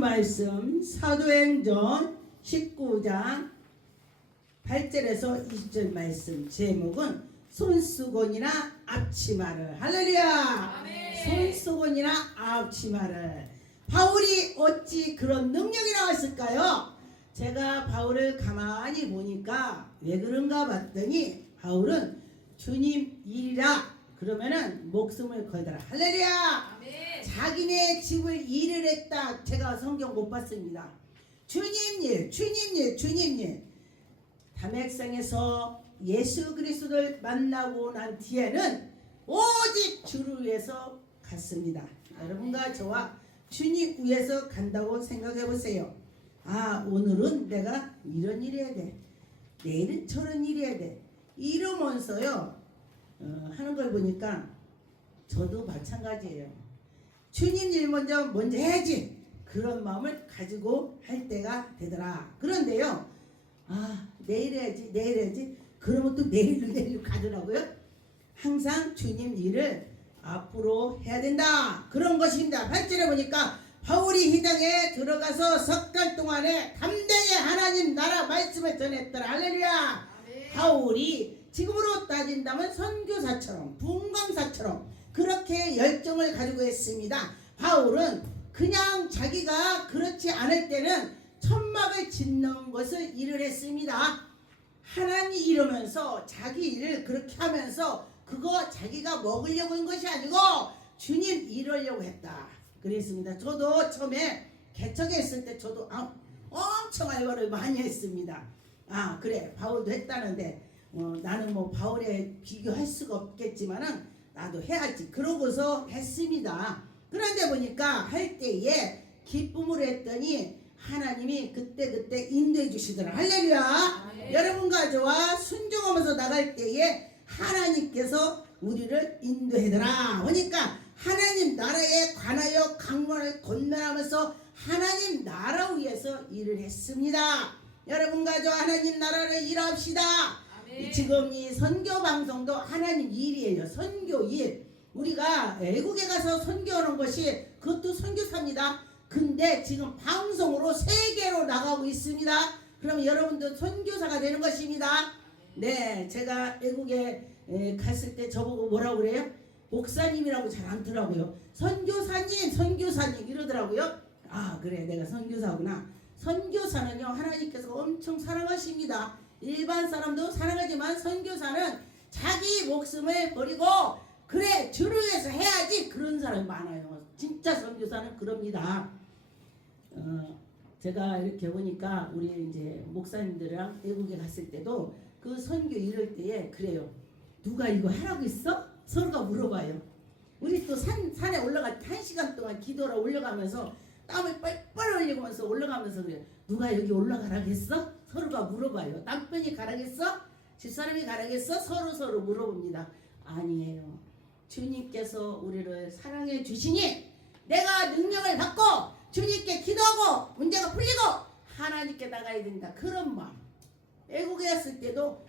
말씀 사도행전 19장 8절에서 20절 말씀 제목은 손수건이나 앞치마를. 할렐루야! 손수건이나 앞치마를. 바울이 어찌 그런 능력이 나왔을까요? 제가 바울을 가만히 보니까 왜 그런가 봤더니 바울은 주님 일이라 그러면은 목숨을 걸더라. 할렐루야! 아멘. 자기네 집을 일을 했다. 제가 성경 못 봤습니다. 주님 일, 주님 일, 주님 일. 담액성에서 예수 그리스도를 만나고 난 뒤에는 오직 주를 위해서 갔습니다. 여러분과 저와 주님 위해서 간다고 생각해 보세요. 아, 오늘은 내가 이런 일 해야 돼. 내일은 저런 일 해야 돼. 이러면서요, 어, 하는 걸 보니까 저도 마찬가지예요. 주님 일 먼저 먼저 해야지. 그런 마음을 가지고 할 때가 되더라. 그런데요 아 내일 해야지 내일 해야지. 그러면 또 내일로 내일로 가더라고요. 항상 주님 일을 앞으로 해야 된다. 그런 것입니다. 8절에 보니까 바울이 희당에 들어가서 석 달 동안에 담대히 하나님 나라 말씀을 전했더라. 할렐루야. 바울이 지금으로 따진다면 선교사처럼 분광사처럼 그렇게 열정을 가지고 있습니다. 바울은 그냥 자기가 그렇지 않을 때는 천막을 짓는 것을 일을 했습니다. 하나님 이러면서 자기 일을 그렇게 하면서 그거 자기가 먹으려고 한 것이 아니고 주님 이러려고 했다. 그랬습니다. 저도 처음에 개척에 있을 때 저도 아, 엄청 알바를 많이 했습니다. 아 그래 바울도 했다는데 어, 나는 뭐 바울에 비교할 수가 없겠지만은 나도 해야지 그러고서 했습니다. 그런데 보니까 할 때에 기쁨을 했더니 하나님이 그때 그때 인도해 주시더라. 할렐루야. 아멘. 여러분과 저와 순종하면서 나갈 때에 하나님께서 우리를 인도해더라. 보니까 하나님 나라에 관하여 강론을 건너하면서 하나님 나라 위해서 일을 했습니다. 여러분과 저 하나님 나라를 일합시다. 아멘. 지금 이 선교 방송도 하나님 일이에요. 선교 일. 우리가 외국에 가서 선교하는 것이 그것도 선교사입니다. 근데 지금 방송으로 세계로 나가고 있습니다. 그럼 여러분도 선교사가 되는 것입니다. 네, 제가 외국에 에, 갔을 때 저보고 뭐라고 그래요? 목사님이라고 잘 않더라고요. 선교사님, 선교사님 이러더라고요. 아, 그래, 내가 선교사구나. 선교사는요, 하나님께서 엄청 사랑하십니다. 일반 사람도 사랑하지만 선교사는 자기 목숨을 버리고 그래 주를 위해서 해야지 그런 사람이 많아요. 진짜 선교사는 그럽니다. 어, 제가 이렇게 보니까 우리 이제 목사님들이랑 외국에 갔을 때도 그 선교 이럴 때에 그래요. 누가 이거 하라고 했어? 서로가 물어봐요. 우리 또 산, 산에 올라갈 때한 시간 동안 기도하러 올라가면서 땀을 뻘뻘 흘리면서 올라가면서 그래요. 누가 여기 올라가라고 했어? 서로가 물어봐요. 남편이 가라겠어? 집사람이 가라겠어? 서로 서로 물어봅니다. 아니에요. 주님께서 우리를 사랑해 주시니 내가 능력을 받고 주님께 기도하고 문제가 풀리고 하나님께 나가야 된다. 그런 마음. 외국에 갔을 때도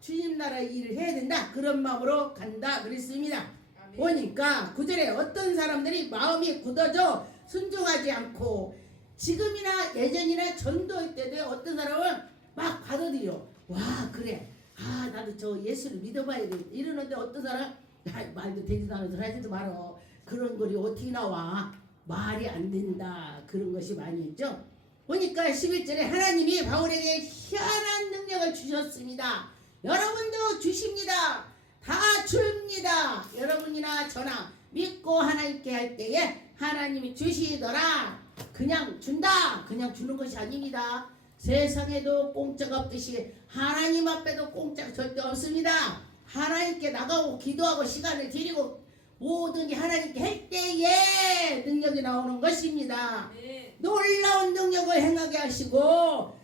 주님 나라 일을 해야 된다. 그런 마음으로 간다. 그랬습니다. 보니까 구절에 어떤 사람들이 마음이 굳어져 순종하지 않고 지금이나 예전이나 전도할 때도 어떤 사람은 막 받아들여. 와 그래. 아 나도 저 예수를 믿어봐야 돼 이러는데 어떤 사람 야 말도 되지도 않은 소리 하지도 말어. 그런 거리 어떻게 나와? 말이 안 된다. 그런 것이 많이 있죠. 보니까 11절에 하나님이 바울에게 희한한 능력을 주셨습니다. 여러분도 주십니다. 다 줍니다. 여러분이나 저나 믿고 하나님께 할 때에 하나님이 주시더라. 그냥 준다. 그냥 주는 것이 아닙니다. 세상에도 공짜가 없듯이 하나님 앞에도 공짜가 절대 없습니다. 하나님께 나가고 기도하고 시간을 드리고 모든 게 하나님께 할 때에 능력이 나오는 것입니다. 아멘. 놀라운 능력을 행하게 하시고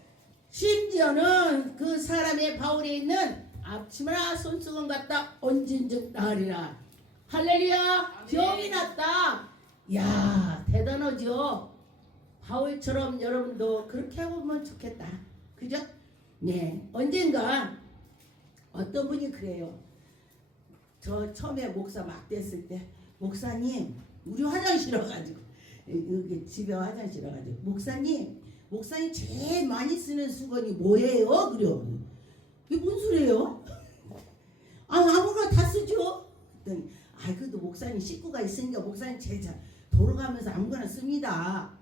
심지어는 그 사람의 바울에 있는 앞치마나 손수건 갖다 얹은 즉 나으리라 할렐루야. 병이 났다 야 대단하죠 바울처럼 여러분도 그렇게 하면 좋겠다 그죠? 네 언젠가 어떤 분이 그래요 저 처음에 목사 막 됐을 때 목사님 우리 화장실 와가지고 집에 화장실 와가지고 목사님 목사님 제일 많이 쓰는 수건이 뭐예요? 그래요. 이게 뭔 소리예요? 아 아무거나 다 쓰죠. 그랬더니 아 그래도 목사님 식구가 있으니까 목사님 잘 돌아가면서 아무거나 씁니다.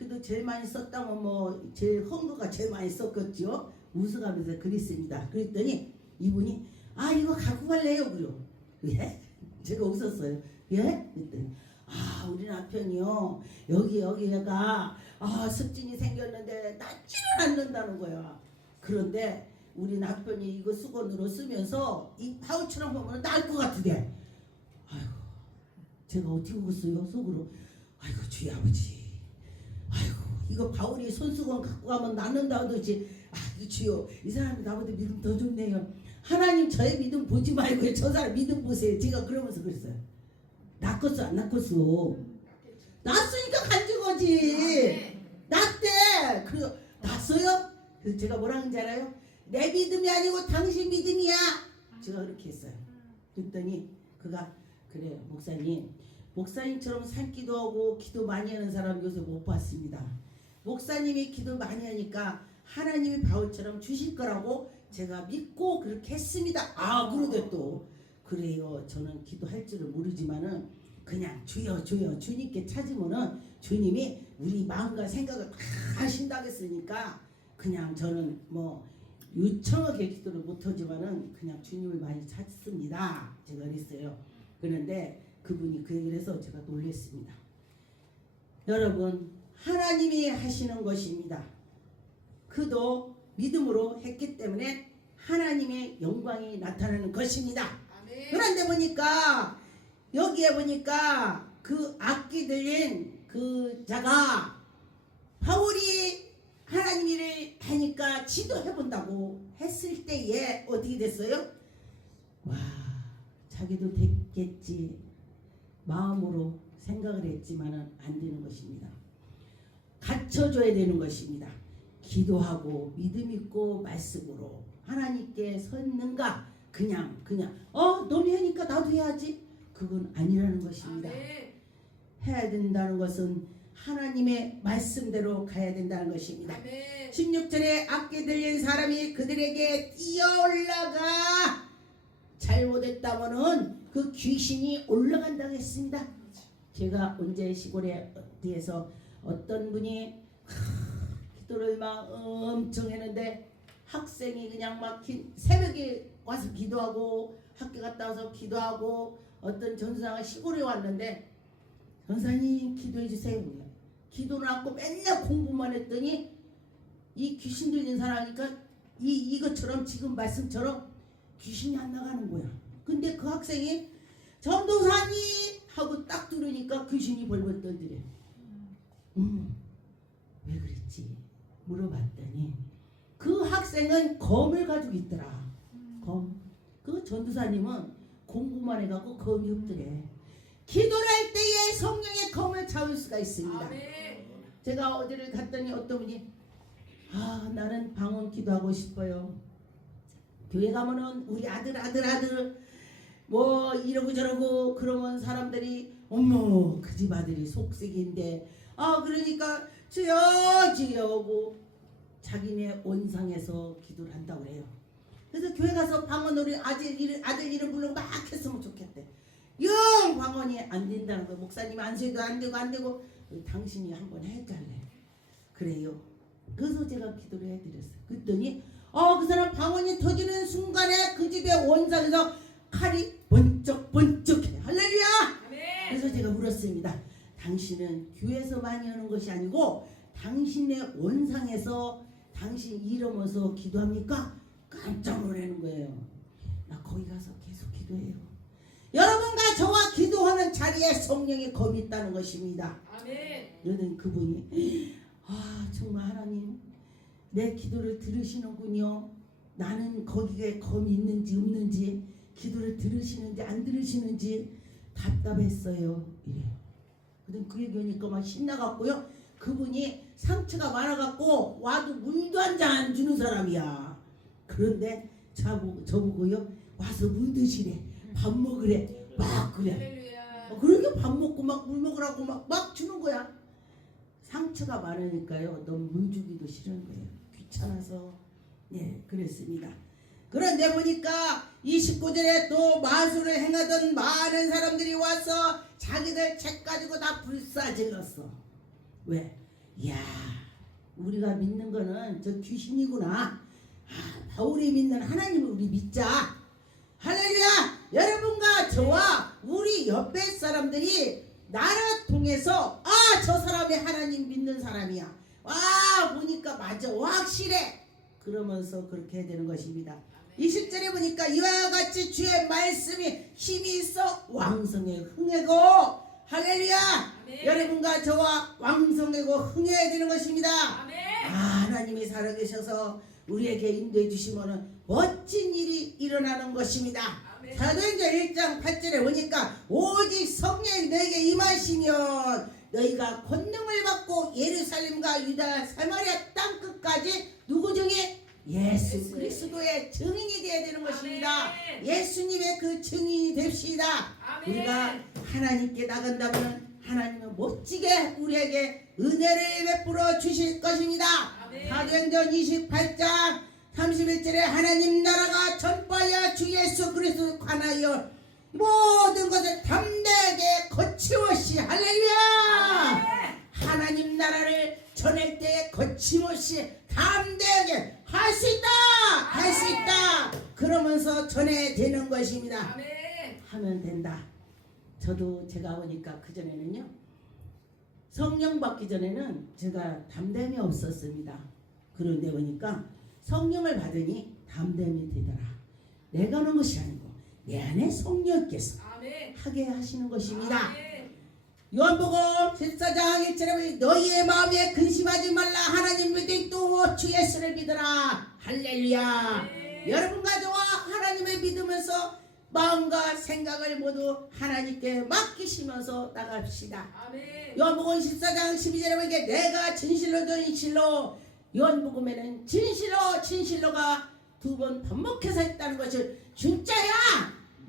그래도 제일 많이 썼다면 뭐 제일 헌거가 제일 많이 썼겠죠. 웃어가면서 그랬습니다. 그랬더니 이분이 아 이거 갖고 갈래요? 그래요. 예? 제가 웃었어요. 예? 그랬더니 아 우리 남편이요 여기 여기가 아 습진이 생겼는데 낫지는 않는다는 거야. 그런데 우리 남편이 이거 수건으로 쓰면서 이 파우치랑 보면 나을 것 같으대. 아이고 제가 어떻게 웃었어요 속으로. 아이고 주의 아버지. 이거 바울이 손수건 갖고 가면 낫는다 하듯이 아 주여 이 사람이 나보다 믿음 더 좋네요. 하나님 저의 믿음 보지 말고 저 사람 믿음 보세요. 제가 그러면서 그랬어요. 낫겠어 안 낫겠어. 낫으니까 간증 거지. 낫대. 그래서 낫어요? 그래서 제가 뭐라 하는지 알아요? 내 믿음이 아니고 당신 믿음이야. 제가 그렇게 했어요. 그랬더니 그가 그래요 목사님 목사님처럼 살기도 하고 기도 많이 하는 사람 요새 못 봤습니다. 목사님이 기도 많이 하니까 하나님이 바울처럼 주실 거라고 제가 믿고 그렇게 했습니다. 아 그러대 또 그래요. 저는 기도할 줄을 모르지만은 그냥 주여 주여 주님께 찾으면은 주님이 우리 마음과 생각을 다 하신다고 했으니까 그냥 저는 뭐 유청하게 기도를 못하지만은 그냥 주님을 많이 찾습니다. 제가 그랬어요. 그런데 그분이 그 얘기를 해서 제가 놀랬습니다. 여러분 하나님이 하시는 것입니다. 그도 믿음으로 했기 때문에 하나님의 영광이 나타나는 것입니다. 그런데 보니까 여기에 보니까 그 악기 들린 그 자가 바울이 하나님 일을 하니까 지도해 본다고 했을 때에 어떻게 됐어요? 와 자기도 됐겠지 마음으로 생각을 했지만은 안 되는 것입니다. 갖춰줘야 되는 것입니다. 기도하고 믿음 있고 말씀으로 하나님께 섰는가 그냥 그냥 어 너네 하니까 나도 해야지 그건 아니라는 것입니다. 해야 된다는 것은 하나님의 말씀대로 가야 된다는 것입니다. 16절에 악기 들린 사람이 그들에게 뛰어올라가 잘못했다면은 그 귀신이 올라간다고 했습니다. 제가 언제 시골에 어디에서 어떤 분이 하, 기도를 막 엄청 했는데 학생이 그냥 막 기- 새벽에 와서 기도하고 학교 갔다 와서 기도하고 어떤 전사가 시골에 왔는데 전사님 기도해 주세요. 기도를 하고 맨날 공부만 했더니 이 귀신 들린 사람이니까 이 이것처럼 지금 말씀처럼 귀신이 안 나가는 거야. 근데 그 학생이 전도사님 하고 딱 들으니까 귀신이 벌벌 떨더래. 음, 왜 그랬지? 물어봤더니 그 학생은 검을 가지고 있더라. 검. 그 전도사님은 공부만 해갖고 검이 없더래. 기도를 할 때에 성령의 검을 잡을 수가 있습니다. 제가 어디를 갔더니 어떤 분이 아 나는 방언 기도하고 싶어요. 교회 가면은 우리 아들 아들 아들 뭐 이러고 저러고 그러면 사람들이 어머 그 집 아들이 속색인데 아 그러니까 주여 주여 하고 자기네 원상에서 기도를 한다고 그래요. 그래서 교회 가서 방언 우리 아들 이름 아들 이름 부르고 막 했으면 좋겠대. 영 방언이 안 된다는 거 목사님 안수해도 안 되고 안 되고 당신이 한번 해달래. 그래요. 그래서 제가 기도를 해드렸어요. 그랬더니 어 그 사람 방언이 터지는 순간에 그 집의 원상에서 칼이 번쩍 번쩍해. 할렐루야. 그래서 제가 물었습니다. 당신은 교회에서 많이 하는 것이 아니고 당신의 원상에서 당신 이름어서 기도합니까? 깜짝 놀라는 거예요. 나 거기 가서 계속 기도해요. 여러분과 저와 기도하는 자리에 성령의 검이 있다는 것입니다. 이러는 그분이 아 정말 하나님 내 기도를 들으시는군요. 나는 거기에 검이 있는지 없는지 기도를 들으시는지 안 들으시는지 답답했어요. 이래. 그 얘기하니까 막 신나갖고요. 그분이 상처가 많아갖고 와도 물도 한잔 주는 사람이야. 그런데 저보고, 저보고요 와서 물 드시래. 밥 먹으래. 막 그래. 어, 그러니까 밥 먹고 막 물 먹으라고 막, 막 주는 거야. 상처가 많으니까요. 너무 물 주기도 싫은 거예요. 귀찮아서 예 그랬습니다. 그런데 보니까 29절에 또 마술을 행하던 많은 사람들이 와서 자기들 책 가지고 다 불사질렀어. 왜? 이야 우리가 믿는 거는 저 귀신이구나. 아, 바울이 믿는 하나님을 우리 믿자. 할렐루야! 여러분과 저와 우리 옆에 사람들이 나를 통해서 아 저 사람이 하나님 믿는 사람이야. 와 보니까 맞아 확실해. 그러면서 그렇게 되는 것입니다. 20절에 보니까 이와 같이 주의 말씀이 힘이 있어 왕성에 흥하고 할렐루야 아멘. 여러분과 저와 왕성하고 흥해야 되는 것입니다. 아멘. 아, 하나님이 살아계셔서 우리에게 인도해 주시면 멋진 일이 일어나는 것입니다. 아멘. 사도행전 1장 8절에 보니까 오직 성령이 너에게 임하시면 너희가 권능을 받고 예루살렘과 유다 사마리아 땅 끝까지 누구 중에 예수 예수. 그리스도의 증인이 되어야 되는 것입니다. 예수님의 그 증인이 됩시다. 우리가 하나님께 나간다면 하나님은 멋지게 우리에게 은혜를 베풀어 주실 것입니다. 사도행전 28장 31절에 하나님 나라가 전파하여 주 예수 그리스도 관하여 모든 것을 담대하게 거침없이 할렐루야 하나님 나라를 전할 때 거침없이 담대하게 할 수 있다 할 수 있다 그러면서 전해되는 것입니다 아멘. 하면 된다. 저도 제가 보니까 그 전에는요 성령 받기 전에는 제가 담됨이 없었습니다. 그런데 보니까 성령을 받으니 담됨이 되더라. 내가 하는 것이 아니고 내 안에 성령께서 아멘. 하게 하시는 것입니다. 아멘. 요한복음 14장 1절에 보니 너희의 마음에 근심하지 말라. 하나님 믿으니 또주 예수를 믿어라. 할렐루야. 아멘. 여러분과 저와 하나님을 믿으면서 마음과 생각을 모두 하나님께 맡기시면서 나갑시다. 아멘. 요한복음 14장 12절에 보니 내가 진실로 진실로 요한복음에는 진실로 진실로가 두 번 반복해서 했다는 것을 진짜야.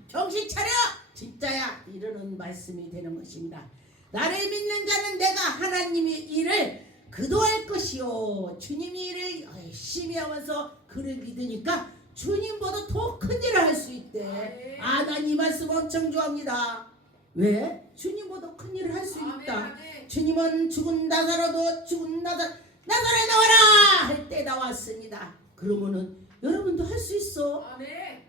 정신 차려. 진짜야. 이러는 말씀이 되는 것입니다 나를 믿는 자는 내가 하나님의 일을 그도할 것이요 주님의 일을 열심히 하면서 그를 믿으니까 주님보다 더 큰 일을 할 수 있대 아 난 이 말씀 엄청 좋아합니다 왜? 주님보다 큰 일을 할 수. 있다. 주님은 죽은 나사로도 죽은 나사 나사로에 나와라 할 때 나왔습니다. 그러면은 여러분도 할 수 있어.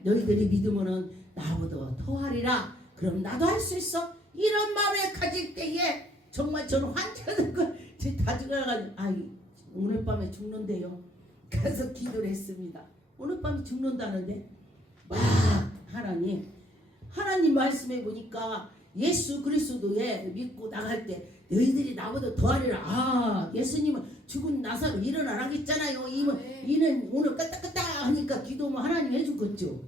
너희들이 믿으면은 나보다 더 하리라. 그럼 나도 할 수 있어. 이런 마음을 가질 때에 정말 저는 환자는 걸다 죽어가지고 아 오늘 밤에 죽는데요. 그래서 기도를 했습니다. 오늘 밤에 죽는다는데 막 하나님 하나님 말씀해 보니까 예수 그리스도에 믿고 나갈 때 너희들이 나보다 더하리라. 아 예수님은 죽은 나사로 일어나라겠잖아요. 이는 아멘. 이는 오늘 까딱까딱 하니까 기도만 하나님 해준 거죠.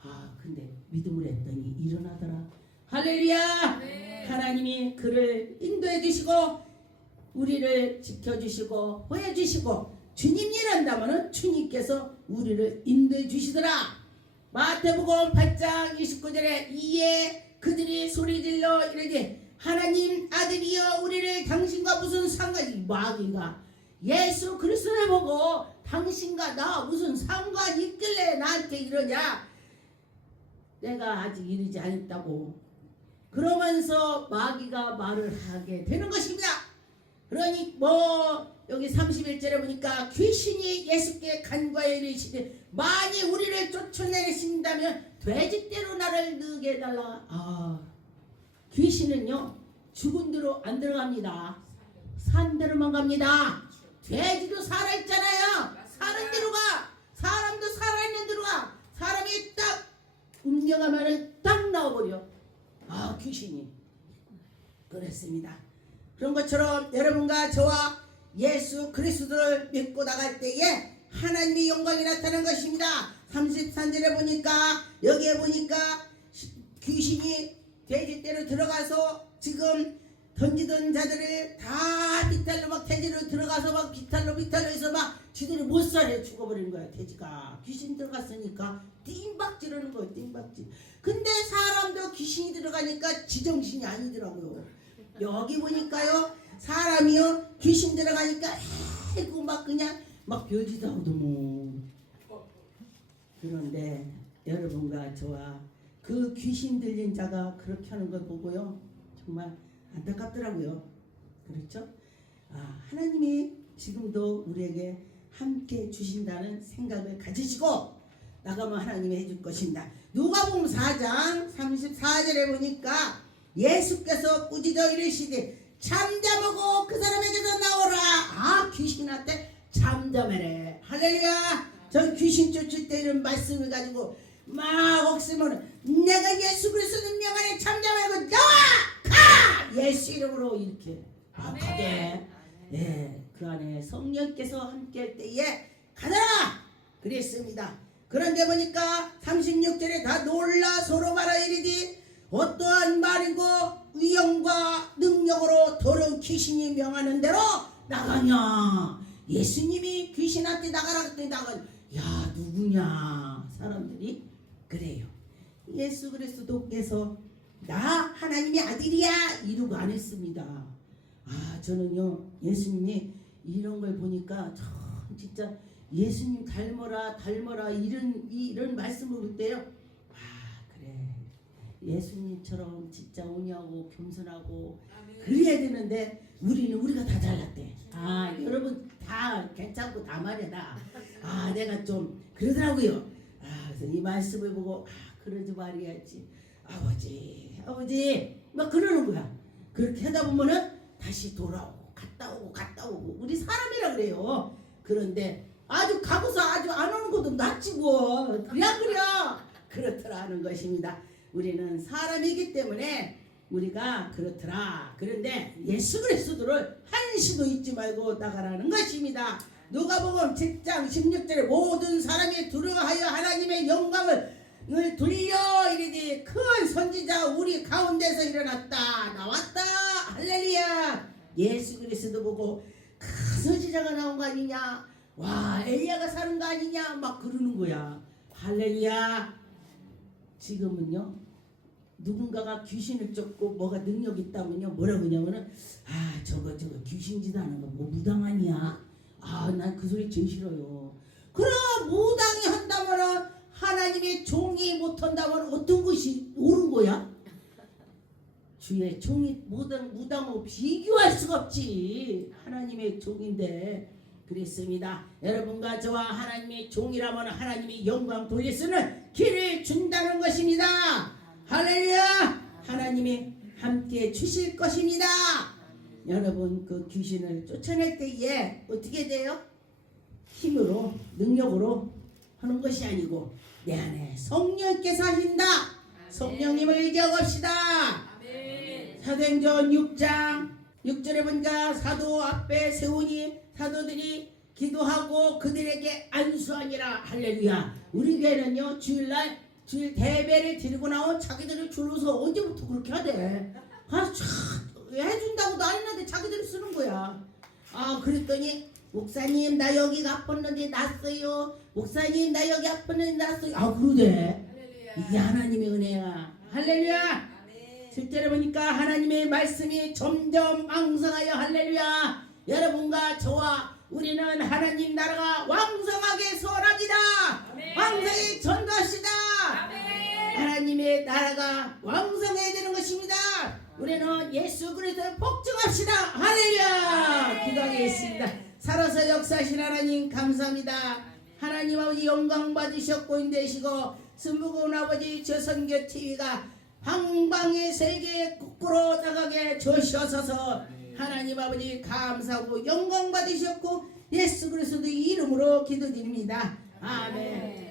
아 근데 믿음을 했더니 일어나더라. 할렐루야. 아멘. 하나님이 그를 인도해 주시고 우리를 지켜 주시고 보여 주시고 주님 일한다면은 주님께서 우리를 인도해 주시더라. 마태복음 8장 29절에 이에 그들이 소리질러 이르되 하나님 아들이여 우리를 당신과 무슨 상관이 마귀가 예수 그리스도를 보고 당신과 나 무슨 상관이 있길래 나한테 이러냐 내가 아직 이르지 않았다고 그러면서 마귀가 말을 하게 되는 것입니다. 그러니 뭐 여기 31절에 보니까 귀신이 예수께 간과해 이르시되 만일 우리를 쫓아내신다면 돼지떼로 나를 느게 해달라. 아 귀신은요 죽은 대로 안 들어갑니다. 산 대로만 갑니다. 돼지도 살아있잖아요. 사는 대로 가. 사람도 살아있는 대로 가. 사람이 딱 운명하면은 딱 나와버려. 아 귀신이 그랬습니다. 그런 것처럼 여러분과 저와 예수 그리스도를 믿고 나갈 때에 하나님의 영광이 나타나는 것입니다. 33절에 보니까 여기에 보니까 귀신이 돼지떼로 들어가서 지금 던지던 자들을 다 비탈로 막 돼지로 들어가서 막 비탈로 비탈로 해서 막 지들이 못 살아 죽어버리는 거야 돼지가. 귀신 들어갔으니까 띵박지르는 거야 띵박질 근데 사람도 귀신이 들어가니까 지정신이 아니더라고요. 여기 보니까요 사람이요 귀신 들어가니까 아이고 막 그냥 막 벼지도 하고도 뭐. 그런데 여러분과 저와 그 귀신 들린 자가 그렇게 하는 걸 보고요. 정말 안타깝더라고요 그렇죠? 아, 하나님이 지금도 우리에게 함께 주신다는 생각을 가지시고 나가면 하나님이 해줄 것입니다. 누가복음 4장 34절에 보니까 예수께서 꾸짖어 이르시되 잠잠하고 그 사람에게서 나오라. 아 귀신한테 잠잠해래. 할렐루야. 저 귀신 쫓을 때 이런 말씀을 가지고 막 억세면 내가 예수 그리스도 명 안에 잠잠하고 나와 가 예수 이름으로 이렇게 아, 가게. 예, 그 안에 성령께서 함께 할 때에 가더라! 그랬습니다. 그런데 보니까 36절에 다 놀라 서로 말하 이르디 어떠한 말이고 위엄과 능력으로 더러운 귀신이 명하는 대로 나가냐? 예수님이 귀신한테 나가라 그랬더니 나가 야 누구냐? 사람들이 그래요. 예수 그리스도께서 나 하나님의 아들이야 이러고 안 했습니다. 아 저는요 예수님이 이런 걸 보니까 참 진짜 예수님 닮아라 닮아라 이런 이- 이런 말씀을 볼 때요. 아 그래. 예수님처럼 진짜 온유하고 겸손하고 그래야 되는데 우리는 우리가 다 잘났대. 아 여러분 다 괜찮고 다 말이다. 아 내가 좀 그러더라고요. 아 그래서 이 말씀을 보고 아 그러지 말아야지. 아버지 아버지 막 그러는 거야 그렇게 하다 보면은 다시 돌아오고 갔다 오고 갔다 오고 우리 사람이라 그래요. 그런데 아주 가고서 아주 안 오는 것도 낫지 뭐 그래야 그래야 그렇더라 하는 것입니다. 우리는 사람이기 때문에 우리가 그렇더라. 그런데 예수 그리스도를 한시도 잊지 말고 나가라는 것입니다. 누가복음 7장 16절에 모든 사람이 두려워하여 하나님의 영광을 을 돌려 이르되 큰 선지자 우리 가운데서 일어났다. 나왔다. 할렐루야. 예수 그리스도 보고 큰 선지자가 나온 거 아니냐? 와 엘리야가 사는 거 아니냐? 막 그러는 거야. 할렐루야. 지금은요 누군가가 귀신을 쫓고 뭐가 능력 있다면요 뭐라 그러냐면은 아 저거 저거 귀신짓 하는 거 뭐 무당 아니야? 아 난 그 소리 제일 싫어요. 그럼 무당이 한다면은 하나님의 종이 못한다면 어떤 것이 옳은 거야? 주의 종이 무당, 무당하고 비교할 수가 없지. 하나님의 종인데 그랬습니다. 여러분과 저와 하나님의 종이라면 하나님이 영광 돌릴 수 있는 길을 준다는 것입니다. 할렐루야! 하나님이 함께 주실 것입니다. 여러분 그 귀신을 쫓아낼 때에 어떻게 돼요? 힘으로 능력으로 하는 것이 아니고 내 안에 성령께서 하신다. 성령님을 의지합시다. 사도행전 6장 6절에 보니까 사도 앞에 세우니 사도들이 기도하고 그들에게 안수하니라. 할렐루야. 우리 교회는요 주일날 주일 대배를 드리고 나온 자기들을 줄로서 언제부터 그렇게 하대? 아, 참, 해준다고도 안 했는데 자기들이 쓰는 거야. 아 그랬더니 목사님 나 여기 아팠는데 났어요. 목사님 나 여기 아팠는데 났어요. 아 그러대 이게 하나님의 은혜야. 할렐루야. 실제로 보니까 하나님의 말씀이 점점 왕성하여 할렐루야. 여러분과 저와 우리는 하나님 나라가 왕성하게 소원합니다. 왕성히 전도하시다. 하나님의 나라가 왕성해야 되는 것입니다. 우리는 예수 그리스도를 복종합시다. 할렐루야. 기도하겠습니다 살아서 역사하신 하나님 감사합니다. 하나님 아버지 영광 받으셨고 인되시고 스무고운 아버지 저 선교 TV가 방방의 세계에 거꾸로 나가게 주시옵소서. 하나님 아버지 감사하고 영광 받으셨고 예수 그리스도 이름으로 기도드립니다. 아멘